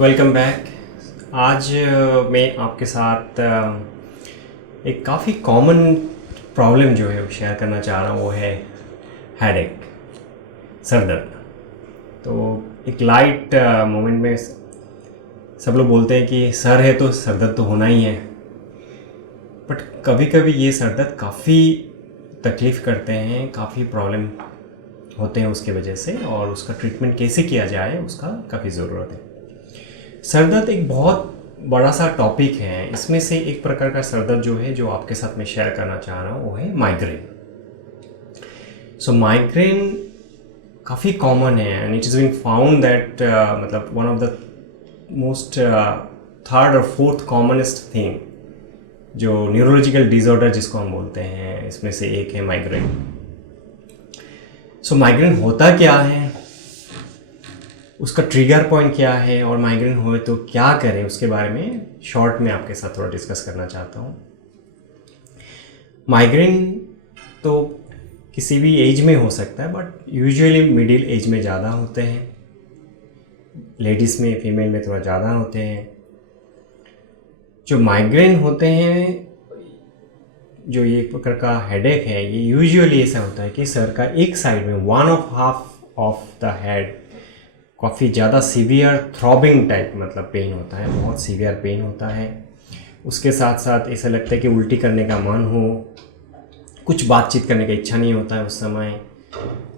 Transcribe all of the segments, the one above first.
Welcome back. आज मैं आपके साथ एक काफ़ी कॉमन प्रॉब्लम जो है वो शेयर करना चाह रहा हूँ। वो है हेडेक, सर दर्द। तो एक लाइट मोमेंट में सब लोग बोलते हैं कि सर है तो सर दर्द तो होना ही है, बट कभी कभी ये सर दर्द काफ़ी तकलीफ़ करते हैं, काफ़ी प्रॉब्लम होते हैं उसके वजह से, और उसका ट्रीटमेंट कैसे किया जाए उसका काफ़ी ज़रूरत है। सर दर्द एक बहुत बड़ा सा टॉपिक है। इसमें से एक प्रकार का सर दर्द जो है जो आपके साथ मैं शेयर करना चाह रहा हूँ वो है माइग्रेन। सो माइग्रेन काफ़ी कॉमन है and it is been found that मतलब one of the most third और फोर्थ कॉमनेस्ट थिंग जो न्यूरोलॉजिकल डिसऑर्डर जिसको हम बोलते हैं, इसमें से एक है माइग्रेन। सो माइग्रेन होता क्या है, उसका ट्रिगर पॉइंट क्या है, और माइग्रेन हुए तो क्या करें, उसके बारे में शॉर्ट में आपके साथ थोड़ा डिस्कस करना चाहता हूँ। माइग्रेन तो किसी भी एज में हो सकता है, बट यूजुअली मिडिल एज में ज़्यादा होते हैं। लेडीज़ में, फीमेल में थोड़ा ज़्यादा होते हैं। जो माइग्रेन होते हैं, जो ये एक प्रकार का हेडेक है, ये यूजुअली ऐसा होता है कि सर का एक साइड में one of half of the head काफ़ी ज़्यादा सीवियर थ्रॉबिंग टाइप मतलब पेन होता है, बहुत सीवियर पेन होता है। उसके साथ साथ ऐसा लगता है कि उल्टी करने का मन हो, कुछ बातचीत करने का इच्छा नहीं होता है उस समय,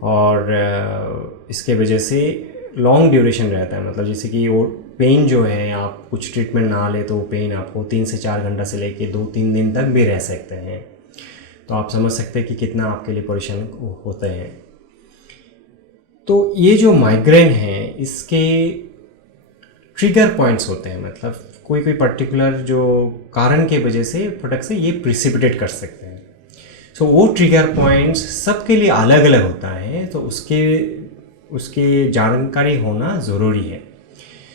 और इसके वजह से लॉन्ग ड्यूरेशन रहता है। मतलब जैसे कि वो पेन जो है, आप कुछ ट्रीटमेंट ना ले तो पेन आपको 3 से 4 घंटा से लेके 2-3 दिन तक भी रह सकते हैं। तो आप समझ सकते हैं कि कितना आपके लिए परेशान होते हैं। तो ये जो माइग्रेन है, इसके ट्रिगर पॉइंट्स होते हैं, मतलब कोई पर्टिकुलर जो कारण के वजह से फटक से ये प्रिसिपिटेट कर सकते हैं। सो वो ट्रिगर पॉइंट्स सबके लिए अलग अलग होता है, तो उसके जानकारी होना ज़रूरी है।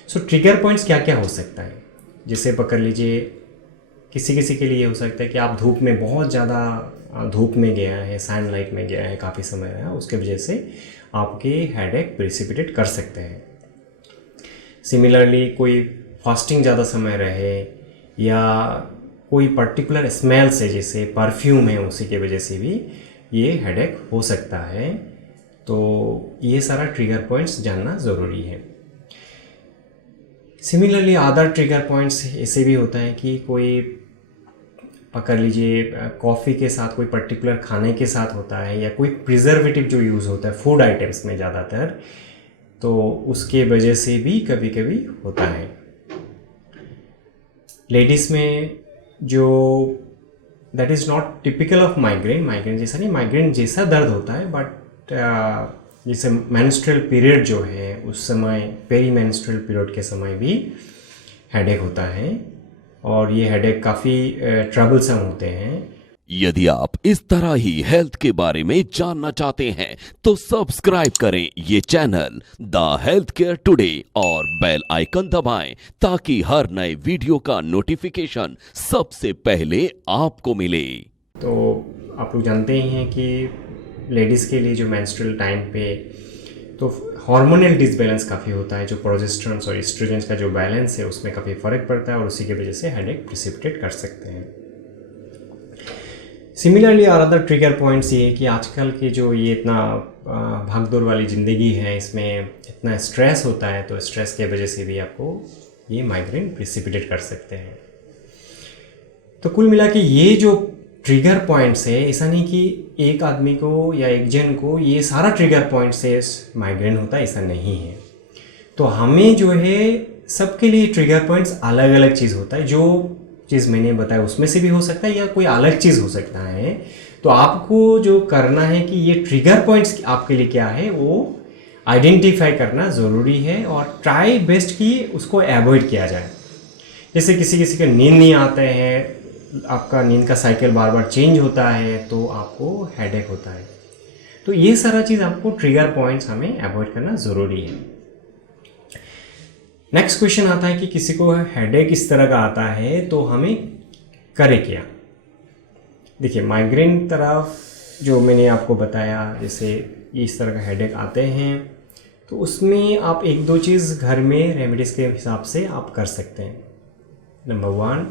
सो ट्रिगर पॉइंट्स क्या क्या हो सकता है, जैसे पकड़ लीजिए किसी किसी के लिए हो सकता है कि आप धूप में बहुत ज़्यादा धूप में गया है, सनलाइट में गया है, काफ़ी समय रहा, उसके वजह से आपके हेडेक प्रिसिपिटेट कर सकते हैं। सिमिलरली कोई फास्टिंग ज़्यादा समय रहे, या कोई पर्टिकुलर स्मेल से, जैसे परफ्यूम है, उसी के वजह से भी ये हेडेक हो सकता है। तो ये सारा ट्रिगर पॉइंट्स जानना ज़रूरी है। सिमिलरली अदर ट्रिगर पॉइंट्स ऐसे भी होता है कि कोई पकड़ लीजिए कॉफ़ी के साथ, कोई पर्टिकुलर खाने के साथ होता है, या कोई प्रिजर्वेटिव जो यूज़ होता है फूड आइटम्स में ज़्यादातर, तो उसके वजह से भी कभी कभी होता है। लेडीज़ में जो that is not typical of migraine, migraine जैसा नहीं, माइग्रेन जैसा दर्द होता है, बट जैसे मेंस्ट्रुअल पीरियड जो है उस समय, पेरी मेंस्ट्रुअल पीरियड के समय भी हेडेक होता है, और ये हेडेक काफ़ी ट्रबलसम होते हैं। यदि आप इस तरह ही हेल्थ के बारे में जानना चाहते हैं तो सब्सक्राइब करें ये channel the health care today और बेल आइकन दबाएं ताकि हर नए वीडियो का नोटिफिकेशन सबसे पहले आपको मिले। तो आप लोग जानते ही हैं कि लेडीज़ के लिए जो मेंस्ट्रुअल टाइम पे तो हार्मोनल डिसबैलेंस काफ़ी होता है, जो प्रोजेस्टेरोन और एस्ट्रोजन का जो बैलेंस है उसमें काफ़ी फ़र्क पड़ता है, और उसी की वजह से हेडेक प्रिसिपिटेट कर सकते हैं। सिमिलरली और अदर ट्रिगर पॉइंट्स ये है कि आजकल की जो ये इतना भागदौड़ वाली ज़िंदगी है, इसमें इतना स्ट्रेस होता है, तो स्ट्रेस के वजह से भी आपको ये माइग्रेन प्रिसिपिटेट कर सकते हैं। तो कुल मिला के ये जो ट्रिगर पॉइंट्स है, ऐसा नहीं कि एक आदमी को या एक जन को ये सारा ट्रिगर पॉइंट से माइग्रेन होता है, ऐसा नहीं है। तो हमें जो है सबके लिए ट्रिगर पॉइंट्स अलग अलग चीज़ होता है। जो चीज़ मैंने बताया उसमें से भी हो सकता है, या कोई अलग चीज़ हो सकता है। तो आपको जो करना है कि ये ट्रिगर पॉइंट्स आपके लिए क्या है वो आइडेंटिफाई करना ज़रूरी है, और ट्राई बेस्ट कि उसको अवॉइड किया जाए। जैसे किसी किसी के नींद नहीं आते हैं, आपका नींद का साइकिल बार बार चेंज होता है, तो आपको हेडेक होता है। तो ये सारा चीज़ आपको ट्रिगर पॉइंट्स हमें अवॉइड करना ज़रूरी है। नेक्स्ट क्वेश्चन आता है कि किसी को हेडेक इस तरह का आता है तो हमें करे क्या। देखिए, माइग्रेन तरफ जो मैंने आपको बताया, जैसे इस तरह का हेडेक आते हैं तो उसमें आप एक दो चीज़ घर में रेमेडीज़ के हिसाब से आप कर सकते हैं। नंबर 1,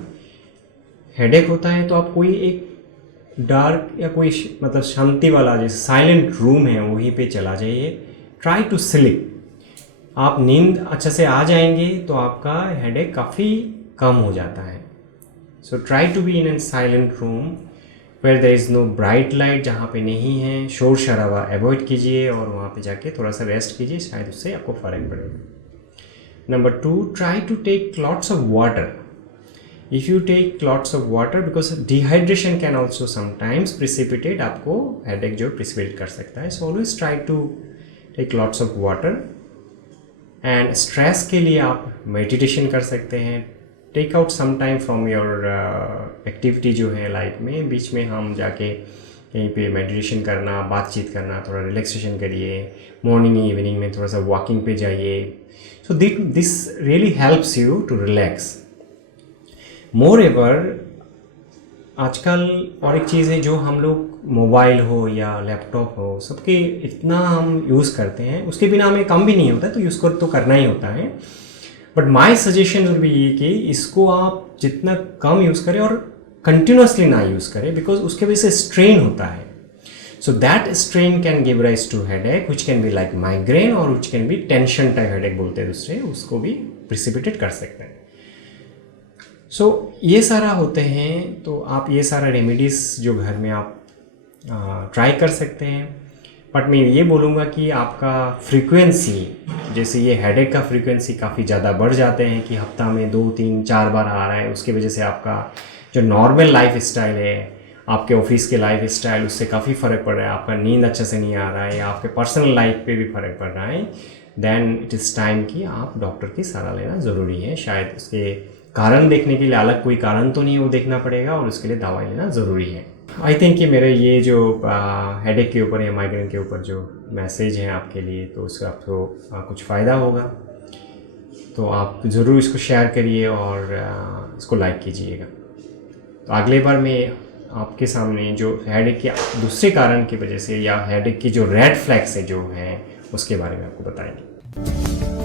हेडेक होता है तो आप कोई एक डार्क या कोई मतलब शांति वाला जैसे साइलेंट रूम है वहीं पे चला जाइए। Try to sleep. आप नींद अच्छे से आ जाएंगे तो आपका हेडेक काफ़ी कम हो जाता है। So try to be in an silent room where there is no bright light, जहाँ पे नहीं है शोर शराबा अवॉइड कीजिए और वहाँ पे जाके थोड़ा सा रेस्ट कीजिए, शायद उससे आपको फ़र्क पड़ेगा। Number 2, try to take lots of water. If you take lots of water, because dehydration can also sometimes precipitate, आपको हेडेक जो प्रिसिपिटेट कर सकता है। So always try to take lots of water. And stress के लिए आप meditation कर सकते हैं। Take out some time from your activity जो है लाइफ में, बीच में हम जाके कहीं पे मेडिटेशन करना, बातचीत करना, थोड़ा रिलैक्सेशन करिए। मॉर्निंग इवनिंग में थोड़ा सा वॉकिंग पे जाइए। So this really helps you to relax. Moreover आजकल और एक चीज़ है जो हम लोग मोबाइल हो या लैपटॉप हो, सबके इतना हम यूज़ करते हैं, उसके बिना हमें काम भी नहीं होता, तो यूज़ तो करना ही होता है। But my suggestion will be ये कि इसको आप जितना कम यूज़ करें और कंटिन्यूसली ना यूज़ करें, बिकॉज उसके वजह से स्ट्रेन होता है। So that strain can give rise to headache which can be like migraine और which can be tension type headache बोलते हैं दूसरे, उसको भी प्रिसिपिटेट कर सकते हैं। सो ये सारा होते हैं, तो आप ये सारा रेमेडीज़ जो घर में आप ट्राई कर सकते हैं। बट मैं ये बोलूँगा कि आपका फ्रीक्वेंसी, जैसे ये हेडेक का फ्रीक्वेंसी काफ़ी ज़्यादा बढ़ जाते हैं कि हफ्ता में 2, 3, 4 बार आ रहा है, उसकी वजह से आपका जो नॉर्मल लाइफ स्टाइल है, आपके ऑफिस के लाइफ स्टाइल, उससे काफ़ी फ़र्क पड़ रहा है, आपका नींद अच्छे से नहीं आ रहा है या आपके पर्सनल लाइफ पे भी फ़र्क पड़ रहा है, देन इट इज़ टाइम कि आप डॉक्टर की सलाह लेना ज़रूरी है। शायद उसके कारण देखने के लिए अलग कोई कारण तो नहीं, वो देखना पड़ेगा और उसके लिए दवाई लेना ज़रूरी है। आई थिंक कि मेरे ये जो हेडेक के ऊपर या माइग्रेन के ऊपर जो मैसेज है आपके लिए, तो उसका आपको कुछ फ़ायदा होगा, तो आप ज़रूर इसको शेयर करिए और इसको लाइक कीजिएगा। तो अगले बार मैं आपके सामने जो हेडेक के दूसरे कारण की वजह से या हेडेक की जो रेड फ्लैग्स है जो हैं उसके बारे में आपको बताएंगे।